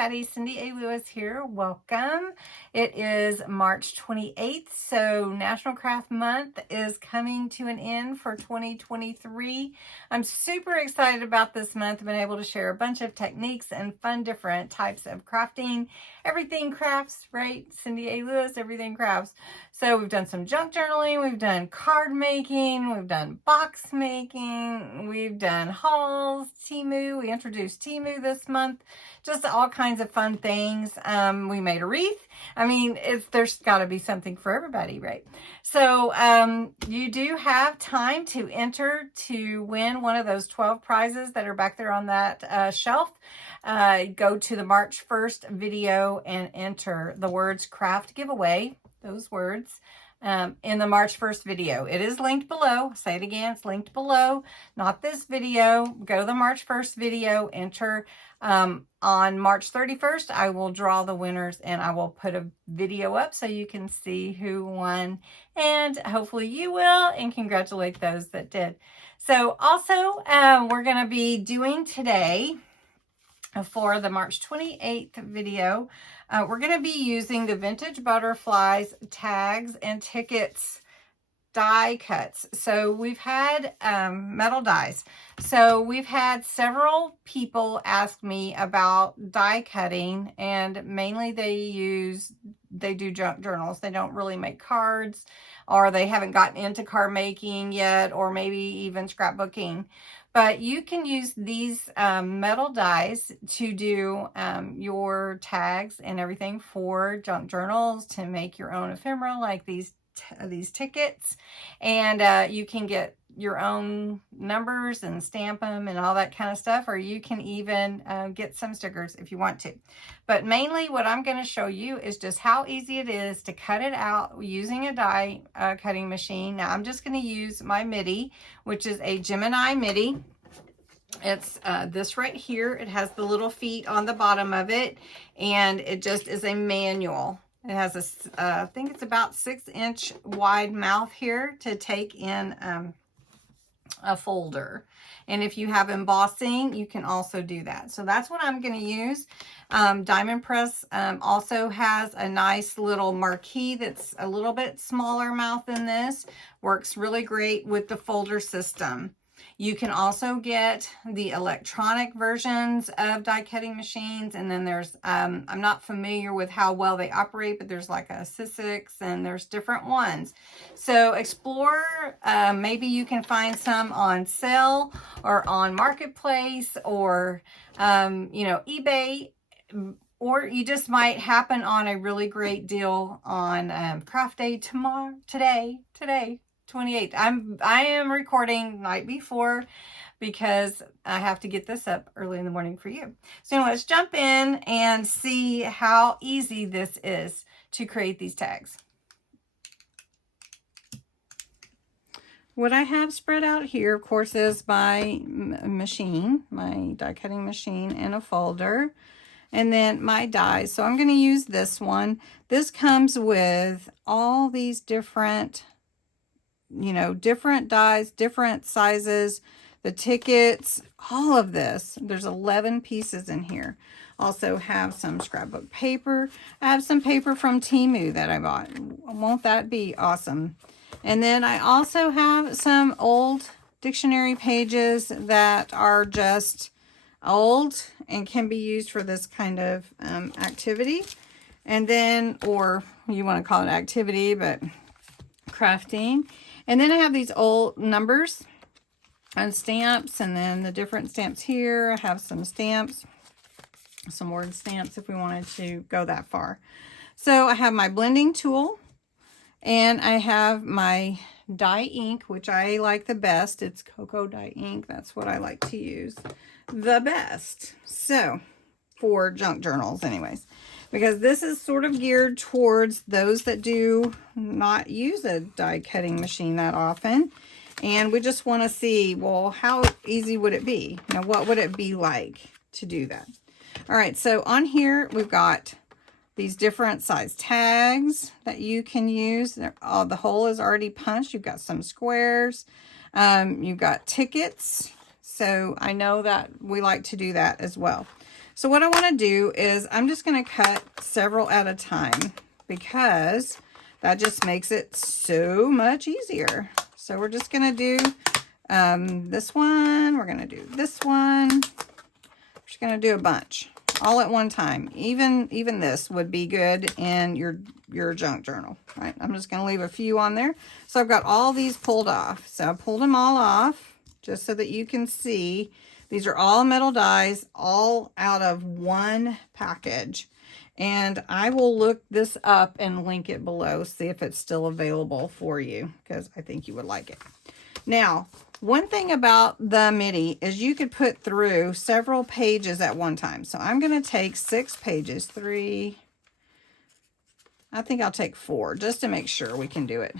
everybody, Cindy A. Lewis here. Welcome. It is March 28th, so National Craft Month is coming to an end for 2023. I'm super excited about this month. I've been able to share a bunch of techniques and fun different types of crafting. Everything crafts, right? Cindy A. Lewis, everything crafts. So we've done some junk journaling, we've done card making, we've done box making, we've done hauls, Temu. We introduced Temu this month. Just all kinds of fun things. We made a wreath. I mean, there's got to be something for everybody, right? So you do have time to enter to win one of those 12 prizes that are back there on that shelf. Go to the March 1st video and enter the words craft giveaway, those words, in the March 1st video. It is linked below. Say it again, it's linked below, not this video. Go to the March 1st video, enter. On March 31st, I will draw the winners and I will put a video up so you can see who won, and hopefully you will, and congratulate those that did. So also, we're going to be doing today, for the March 28th video, we're going to be using the Vintage Butterflies tags and tickets die cuts. So we've had metal dies. So we've had several people ask me about die cutting, and mainly they do junk journals. They don't really make cards, or they haven't gotten into card making yet, or maybe even scrapbooking. But you can use these metal dies to do your tags and everything for junk journals, to make your own ephemera like these tickets, and you can get your own numbers and stamp them and all that kind of stuff, or you can even get some stickers if you want to. But mainly what I'm going to show you is just how easy it is to cut it out using a die cutting machine. Now I'm just going to use my MIDI, which is a Gemini MIDI. It's this right here. It has the little feet on the bottom of it, and it just is a manual. It has I think it's about 6-inch wide mouth here to take in a folder. And if you have embossing, you can also do that. So that's what I'm going to use. Diamond Press also has a nice little marquee that's a little bit smaller mouth than this. Works really great with the folder system. You can also get the electronic versions of die cutting machines, and then there's, I'm not familiar with how well they operate, but there's like a Syssix, and there's different ones. So explore, maybe you can find some on sale or on Marketplace, or, you know, eBay, or you just might happen on a really great deal on Craft Day today. 28th. I am recording night before because I have to get this up early in the morning for you. So let's jump in and see how easy this is to create these tags. What I have spread out here, of course, is my machine, my die cutting machine, and a folder, and then my dies. So I'm going to use this one. This comes with all these different, you know, different dies, different sizes, the tickets, all of this. There's 11 pieces in here. Also have some scrapbook paper. I have some paper from Temu that I bought. Won't that be awesome? And then I also have some old dictionary pages that are just old and can be used for this kind of activity. And then, or you want to call it activity, but crafting. And then I have these old numbers and stamps, and then the different stamps here. I have some stamps, some word stamps if we wanted to go that far. So I have my blending tool, and I have my dye ink, which I like the best. It's cocoa dye ink. That's what I like to use the best. So for junk journals anyways, because this is sort of geared towards those that do not use a die cutting machine that often. And we just want to see, well, how easy would it be? You know, what would it be like to do that? All right, so on here, we've got these different size tags that you can use. The hole is already punched. You've got some squares. You've got tickets. So I know that we like to do that as well. So what I want to do is I'm just going to cut several at a time because that just makes it so much easier. So we're just going to do this one. We're going to do this one. We're just going to do a bunch all at one time. Even this would be good in your junk journal, right? I'm just going to leave a few on there. So I've got all these pulled off. So I pulled them all off just so that you can see. These are all metal dies, all out of one package. And I will look this up and link it below, see if it's still available for you, because I think you would like it. Now, one thing about the MIDI is you could put through several pages at one time. So I'm going to take 6 pages, 3, I think I'll take 4 just to make sure we can do it.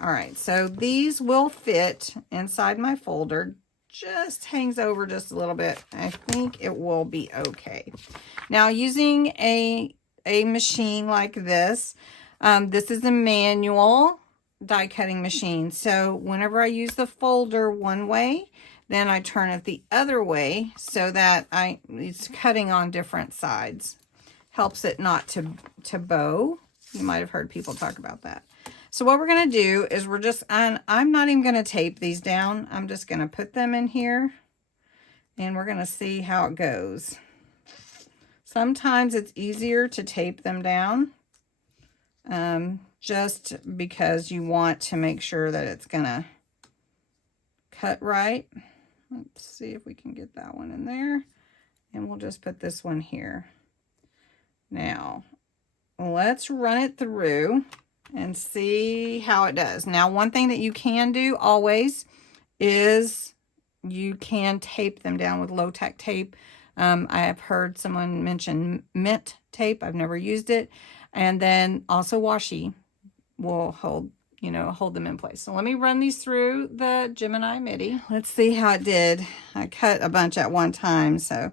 All right, so these will fit inside my folder. Just hangs over just a little bit. I think it will be okay. Now, using a machine like this, this is a manual die cutting machine. So whenever I use the folder one way, then I turn it the other way so that it's cutting on different sides. Helps it not to bow. You might have heard people talk about that. So what we're going to do is I'm not even going to tape these down. I'm just going to put them in here and we're going to see how it goes. Sometimes it's easier to tape them down just because you want to make sure that it's going to cut right. Let's see if we can get that one in there. And we'll just put this one here. Now, let's run it through and see how it does. Now, one thing that you can do always is you can tape them down with low-tack tape. I have heard someone mention mint tape. I've never used it. And then also washi will hold them in place. So let me run these through the Gemini MIDI. Let's see how it did. I cut a bunch at one time, so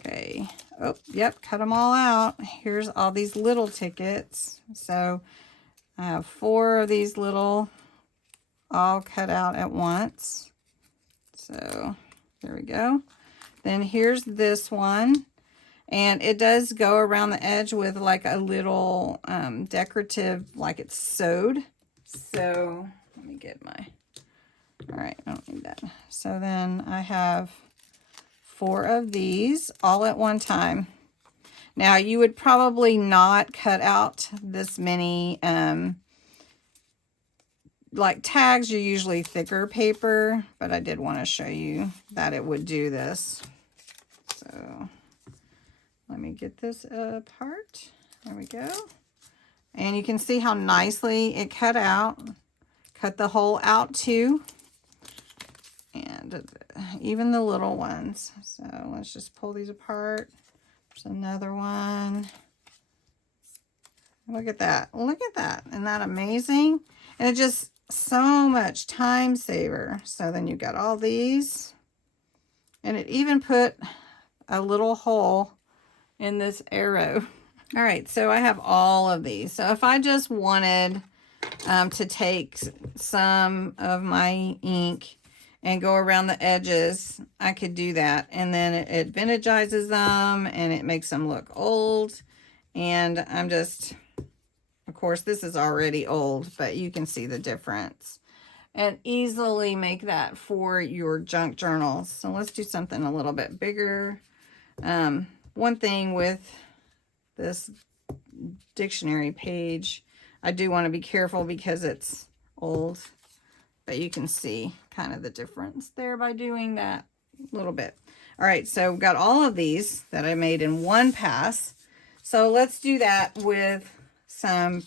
okay. Oh, yep, cut them all out. Here's all these little tickets. So I have 4 of these little all cut out at once. So there we go. Then here's this one. And it does go around the edge with like a little decorative, like it's sewed. So let me get my, all right, I don't need that. So then I have 4 of these all at one time. Now you would probably not cut out this many, like tags are usually thicker paper, but I did want to show you that it would do this. So let me get this apart. There we go. And you can see how nicely it cut out. Cut the hole out too. And even the little ones. So let's just pull these apart. There's another one. Look at that. Look at that. Isn't that amazing? And it just so much time saver. So then you got all these. And it even put a little hole in this arrow. All right, so I have all of these. So if I just wanted to take some of my ink and go around the edges, I could do that. And then it vintagizes them and it makes them look old. And I'm just, of course, this is already old, but you can see the difference. And easily make that for your junk journals. So let's do something a little bit bigger. One thing with this dictionary page, I do want to be careful because it's old, but you can see kind of the difference there by doing that a little bit. All right, so we've got all of these that I made in one pass. So let's do that with some,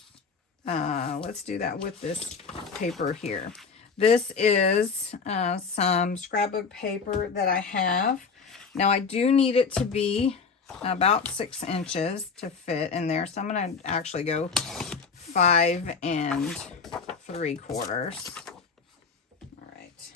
let's do that with this paper here. This is some scrapbook paper that I have. Now I do need it to be about 6 inches to fit in there. So I'm going to actually go 5 3/4. All right.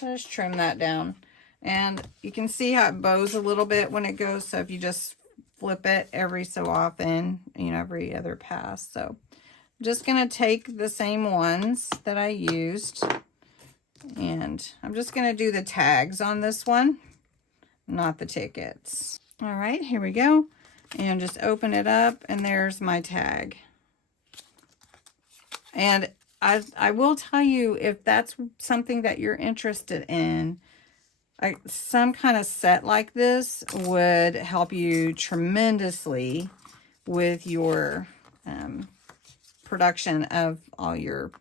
Just trim that down. And you can see how it bows a little bit when it goes. So if you just flip it every so often, every other pass. So I'm just going to take the same ones that I used. And I'm just going to do the tags on this one, not the tickets. All right, here we go. And just open it up, and there's my tag. And I will tell you, if that's something that you're interested in, some kind of set like this would help you tremendously with your production of all your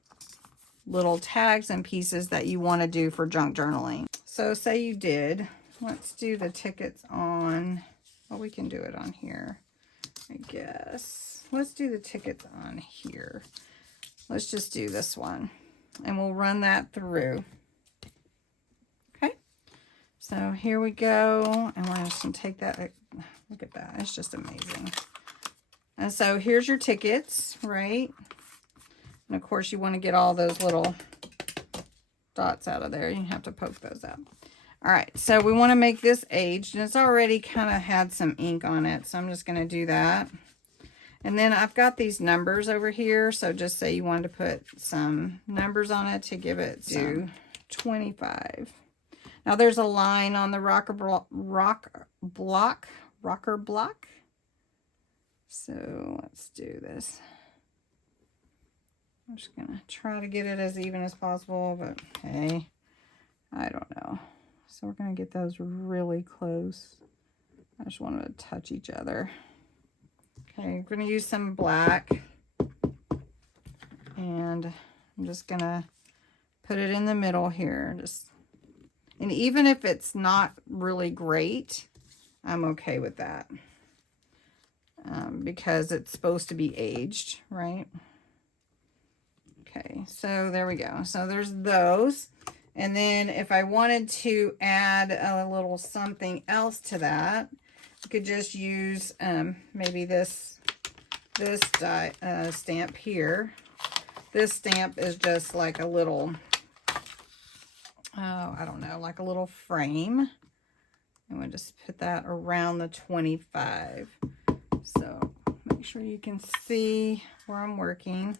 little tags and pieces that you want to do for junk journaling. So say you did, let's do the tickets on, well, we can do it on here, I guess. Let's do the tickets on here. Let's just do this one, and we'll run that through. Okay, so here we go, and we're just going to take that. Look at that. It's just amazing. And so here's your tickets, right? And of course, you want to get all those little dots out of there. You have to poke those out. All right, so we want to make this aged, and it's already kind of had some ink on it, so I'm just going to do that. And then I've got these numbers over here, so just say you wanted to put some numbers on it to give it to 25. Now there's a line on the rocker block. So let's do this. I'm just gonna try to get it as even as possible, but hey, I don't know. So we're gonna get those really close. I just want them to touch each other. Okay, we're going to use some black, and I'm just going to put it in the middle here. And even if it's not really great, I'm okay with that because it's supposed to be aged, right? Okay, so there we go. So there's those. And then if I wanted to add a little something else to that, you could just use maybe this stamp here. This stamp is just like a little, I don't know, like a little frame. And we'll just put that around the 25. So make sure you can see where I'm working.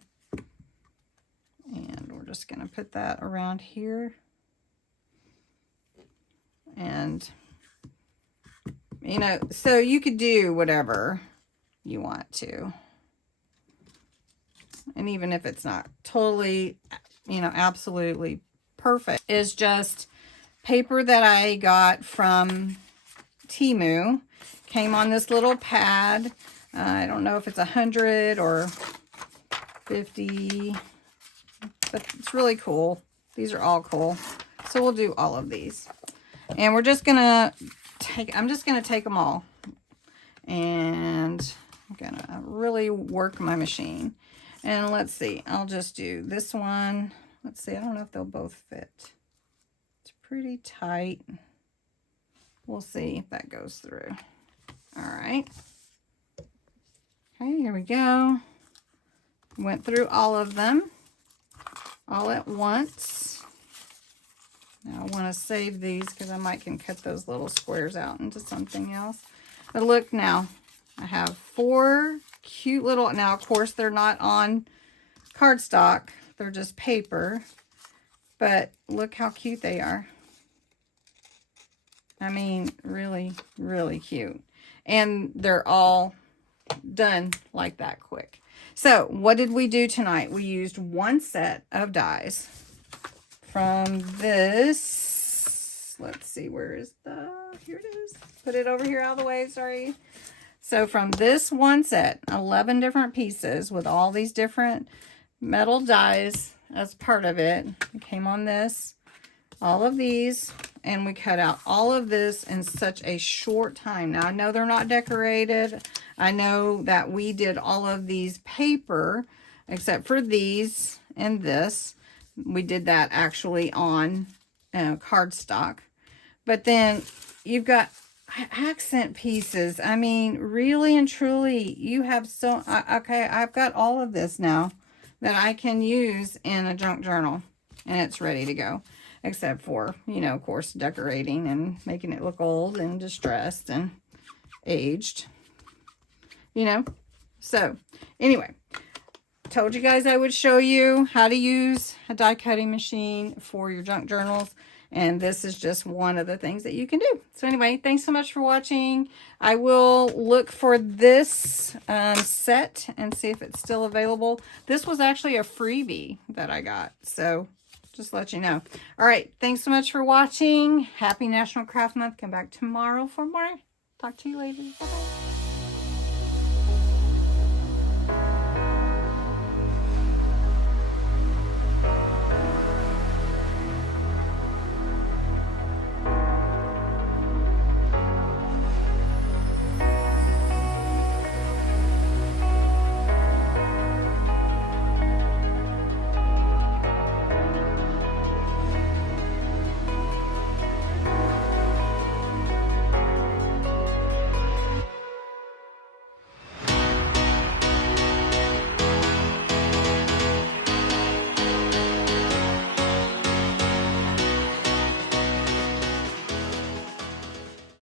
And we're just going to put that around here. And you know, so you could do whatever you want to. And even if it's not totally, you know, absolutely perfect, it's just paper that I got from Temu. Came on this little pad. I don't know if it's 100 or 50, but it's really cool. These are all cool. So we'll do all of these. And we're just going to I'm just going to take them all, and I'm going to really work my machine. And let's see, I'll just do this one. Let's see, I don't know if they'll both fit. It's pretty tight. We'll see if that goes through. All right. Okay, here we go. Went through all of them all at once. Now I want to save these because I might can cut those little squares out into something else. But look now, I have 4 cute little, now of course they're not on cardstock, they're just paper, but look how cute they are. I mean, really, really cute. And they're all done like that quick. So what did we do tonight? We used 1 set of dies. From this, let's see, where is here it is. Put it over here out of the way, sorry. So from this 1 set, 11 different pieces with all these different metal dies as part of it. It came on this, all of these, and we cut out all of this in such a short time. Now, I know they're not decorated. I know that we did all of these paper, except for these and this. We did that actually on cardstock. But then you've got accent pieces. I mean, really and truly, you have so... Okay, I've got all of this now that I can use in a junk journal. And it's ready to go. Except for, you know, of course, decorating and making it look old and distressed and aged. You know? So, anyway... told you guys I would show you how to use a die cutting machine for your junk journals. And this is just one of the things that you can do. So anyway, thanks so much for watching. I will look for this set and see if it's still available. This was actually a freebie that I got. So just let you know. All right. Thanks so much for watching. Happy National Craft Month. Come back tomorrow for more. Talk to you later. Bye-bye.